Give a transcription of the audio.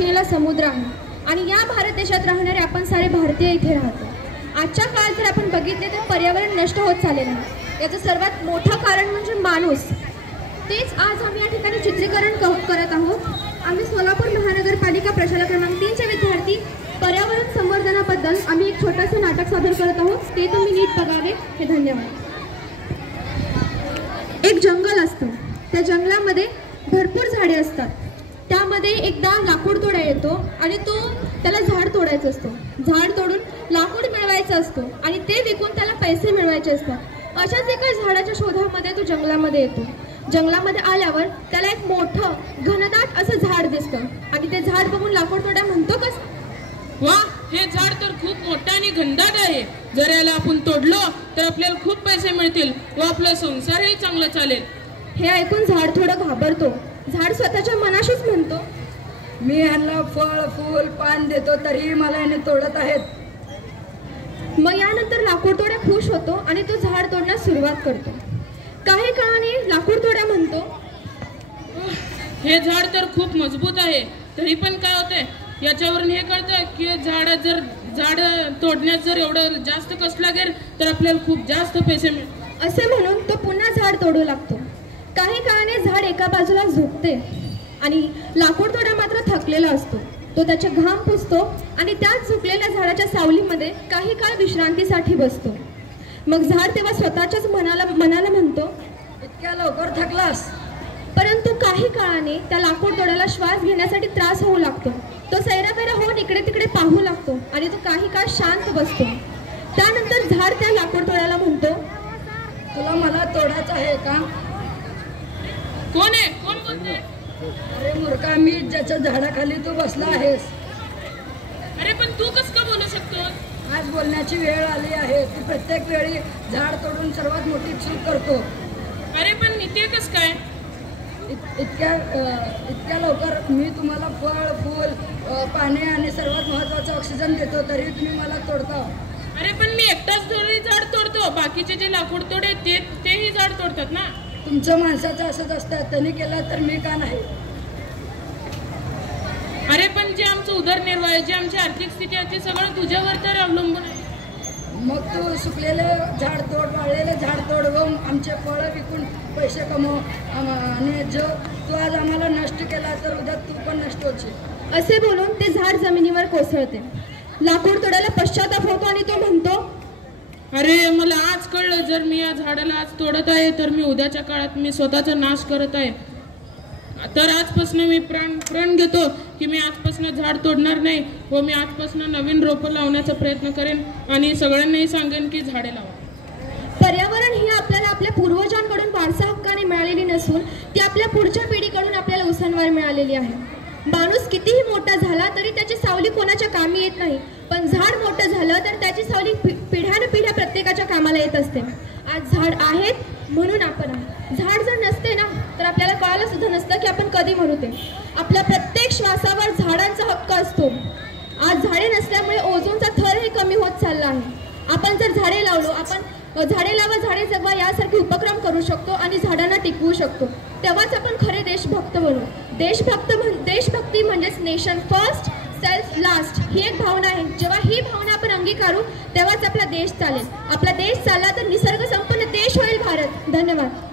दक्षिणेला समुद्र आहे आणि या भारत देशात राहणारे आपण सारे भारतीय इथे राहतो. आजच्या काळात जर आपण बघितले तर पर्यावरण नष्ट होत चाललेलं आहे. याचं सर्वात मोठं कारण म्हणजे माणूस. तेच आज आम्ही या ठिकाणी चित्रीकरण करत आहोत. आम्ही सोलापूर महानगरपालिका प्रशाला क्रमांक 3 चे विद्यार्थी पर्यावरण संवर्धनाबद्दल आम्ही एक छोटंसं नाटक सादर करत आहोत. ते तुम्ही नीट बघावे. हे धन्यवाद. एक जंगल असतं. त्या जंगलामध्ये भरपूर झाडे असतात. त्यामध्ये एकदा लाकूड तोडा येतो आणि त्याला झाड तोडायचं असतो. झाड तोडून लाकूड मिळवायचं असतो आणि ते विकून त्याला पैसे मिळवायचे असतात. अशाच एका झाडाच्या शोधामध्ये तो जंगलामध्ये येतो. जंगलामध्ये आल्यावर त्याला एक मोठं घनदाट असं झाड दिसतं आणि ते झाड बघून लाकूड तोडा म्हणतो कसं, वा, हे झाड तर खूप मोठं आणि घनदाट आहे. जर याला आपण तोडलो तर आपल्याला खूप पैसे मिळतील व आपला संसारही चांगला चालेल. हे ऐकून झाड थोडं घाबरतो. झाड स्वतःच्या मनाशीच म्हणतो, मी यांना फळ फूल पान देतो तरीही मला याने तोडत आहेत. मग यानंतर लाकूड तोड्या खुश होतो आणि तो झाड तोडण्यास सुरुवात करतो. काही काळाने लाकूड तोड्या म्हणतो, हे झाड तर खूप मजबूत आहे. तरी पण काय होते, याच्यावरून हे कळतं की झाड तोडण्यास जर एवढं जास्त कष्ट लागेल तर आपल्याला खूप जास्त पैसे मिळतील. असे म्हणून तो पुन्हा झाड तोडू लागतो. काही काळाने झाड एका बाजूला झुकते आणि लाकूड तोडा मात्र थकलेला असतो. तो त्याचे घाम पुसतो आणि त्याच झुकलेल्या झाडाच्या सावलीमध्ये काही काळ विश्रांतीसाठी बसतो. मग झाड तेव्हा स्वतःच्याच मनाला म्हणतो, इतक्या लवकर थकलास. परंतु काही काळाने त्या लाकूड तोड्याला श्वास घेण्यासाठी त्रास होऊ लागतो. तो सैराफेरा होऊन इकडे तिकडे पाहू लागतो आणि तो काही काळ शांत बसतो. त्यानंतर झाड त्या लाकूड तोड्याला म्हणतो, तुला मला तोडायचं आहे का? कोण आहे? कोण बोलते? अरे मूर्खा, मी ज्याच्या झाडाखाली तू बसला आहेस. अरे पण तू कस का बोलू शकतो? आज बोलण्याची वेळ आली आहे. तू प्रत्येक वेळी झाड तोडून सर्वात मोठी चूक करतो. अरे पण इथे कस काय? इतक्या लवकर मी तुम्हाला फळ फूल पाणी आणि सर्वात महत्त्वाचं ऑक्सिजन देतो तरी तुम्ही मला तोडता. अरे पण मी एकटाच झाड तोडतो. बाकीचे जे लाकूड तोडे तेही झाड तोडतात ना. तुमचं माणसाचं असंच असतं. त्यांनी केलं तर मी का नाही? अरे पण जे आमचं उदरनिर्वाह, जे आमची आर्थिक स्थिती आहे ते सगळं तुझ्यावर तर अवलंबून आहे. मग तू सुकलेले झाड तोड, वाळलेले झाड तोड व आमचे फळं विकून पैसे कमव आणि जो तू आज आम्हाला नष्ट केला तर उद्या तू पण नष्ट होशील. असे बोलून ते झाड जमिनीवर कोसळते. लाकूड तोडायला पश्चाताप होतो आणि तो म्हणतो, अरे मला आज कळलं, जर मी या झाडाला आज तोडत आहे तर मी उद्याच्या काळात मी स्वतःचा नाश करत आहे. तर आजपासून मी प्रण घेतो की मी आजपासून झाड तोडणार नाही व मी आजपासून नवीन रोपं लावण्याचा प्रयत्न करेन आणि सगळ्यांनाही सांगेन की झाडे लावा. पर्यावरण ही आपल्याला आपल्या पूर्वजांकडून वारसा हक्काने मिळालेली नसून ती आपल्या पुढच्या पिढीकडून आपल्याला उसनवार मिळालेली आहे. माणूस कितीही मोठा झाला तरी त्याची सावली कोणाच्या कामी येत नाही, पण झाड मोठं झालं तर त्याची सावली पिढ्यानपिढ्या प्रत्येकाच्या कामाला येत असते. आज झाड आहेत म्हणून आपण आहे. झाड जर नसते ना तर आपल्याला कळायला सुद्धा नसतं की आपण कधी मरू ते. आपल्या प्रत्येक श्वासावर झाडांचा हक्क असतो. आज झाडे नसल्यामुळे ओझोनचा थरही कमी होत चालला आहे. आपण जर झाडे लावलो, आपण झाडे लावा झाडे जगवा यासारखे उपक्रम करू शकतो आणि झाडांना टिकवू शकतो. तेव्हाच आपण खरे देशभक्त बनू. देशभक्ती म्हणजेच नेशन फर्स्ट सेल्फ लास्ट ही एक भावना आहे. जेव्हा ही भावना आपण अंगीकारू तेव्हाच आपला देश चालेल. आपला देश चालला तर निसर्ग संपन्न देश होईल भारत. धन्यवाद.